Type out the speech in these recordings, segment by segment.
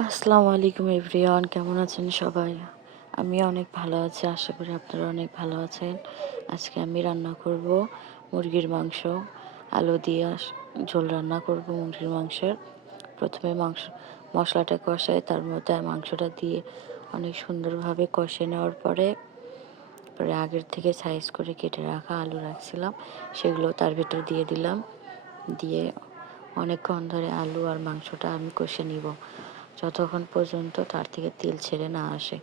আসসালামু আলাইকুম এভরিওয়ান, কেমন আছেন সবাই? আমি অনেক ভালো আছি, আশা করি আপনারা অনেক ভালো আছেন। আজকে আমি রান্না করব মুরগির মাংস, আলু দিয়ে ঝোল রান্না করব মুরগির মাংসের। প্রথমে মশলাটা কষাই, তার মধ্যে মাংসটা দিয়ে অনেক সুন্দরভাবে কষে নেওয়ার পরে আগের থেকে সাইজ করে কেটে রাখা আলু রাখছিলাম, সেগুলো তার ভিতর দিয়ে দিলাম। দিয়ে অনেকক্ষণ ধরে আলু আর মাংসটা আমি কষে নিব, যতক্ষণ পর্যন্ত তার থেকে তেল ছেড়ে না আসে।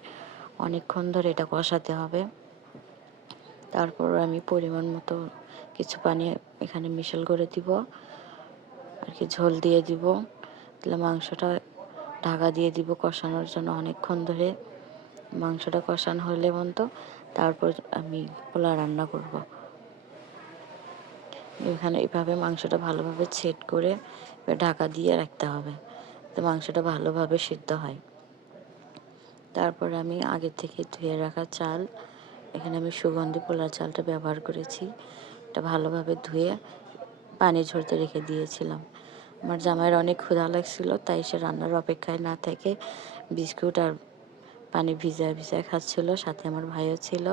অনেকক্ষণ ধরে এটা কষাতে হবে। তারপর আমি পরিমাণ মতো কিছু পানি এখানে মিশাল করে দিব, আর কি ঝোল দিয়ে দিব। তাহলে মাংসটা ঢাকা দিয়ে দিব কষানোর জন্য অনেকক্ষণ ধরে। মাংসটা কষানো হলে মতো তারপর আমি পোলা রান্না করব। এখানে এভাবে মাংসটা ভালোভাবে ছেদ করে ঢাকা দিয়ে রাখতে হবে, তো মাংসটা ভালোভাবে সিদ্ধ হয়। তারপরে আমি আগে থেকে ধুয়ে রাখা চাল, এখানে আমি সুগন্ধি পোলার চালটা ব্যবহার করেছি। এটা ভালোভাবে ধুয়ে পানি ঝরতে রেখে দিয়েছিলাম। আমার জামাইয়ের অনেক ক্ষুধা লাগছিল, তাই সে রান্নার অপেক্ষায় না থেকে বিস্কুট আর পানি ভিজায় খাচ্ছিল, সাথে আমার ভাইও ছিল।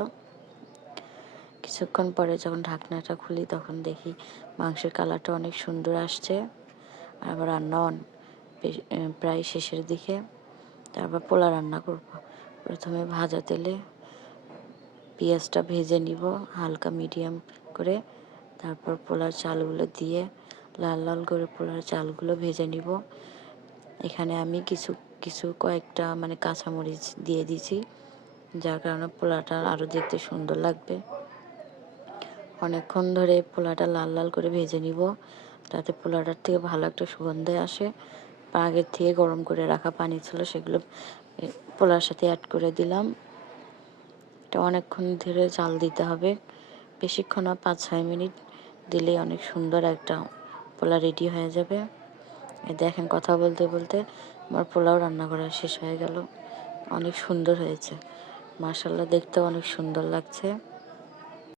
কিছুক্ষণ পরে যখন ঢাকনাটা খুলি তখন দেখি মাংসের কালারটা অনেক সুন্দর আসছে, আর আমার রান্নাও প্রায় শেষের দিকে। তারপর পোলা রান্না করব। প্রথমে ভাজা তেলে পেঁয়াজটা ভেজে নিব হালকা মিডিয়াম করে, তারপর পোলার চালগুলো দিয়ে লাল লাল করে পোলার চালগুলো ভেজে নিব। এখানে আমি কয়েকটা কাঁচামরিচ দিয়ে দিয়েছি, যার কারণে পোলাটা আরও দেখতে সুন্দর লাগবে। অনেকক্ষণ ধরে পোলাটা লাল লাল করে ভেজে নিব, তাতে পোলাটার থেকে ভালো একটা সুগন্ধ আসে। আগের থেকে গরম করে রাখা পানি ছিল, সেগুলো পোলার সাথে অ্যাড করে দিলাম। এটা অনেকক্ষণ ধরে জাল দিতে হবে, বেশিক্ষণ না, 5-6 মিনিট দিলেই অনেক সুন্দর একটা পোলা রেডি হয়ে যাবে। দেখেন, কথা বলতে বলতে আমার পোলাও রান্না করা শেষ হয়ে গেল। অনেক সুন্দর হয়েছে, মাশাআল্লাহ, দেখতেও অনেক সুন্দর লাগছে।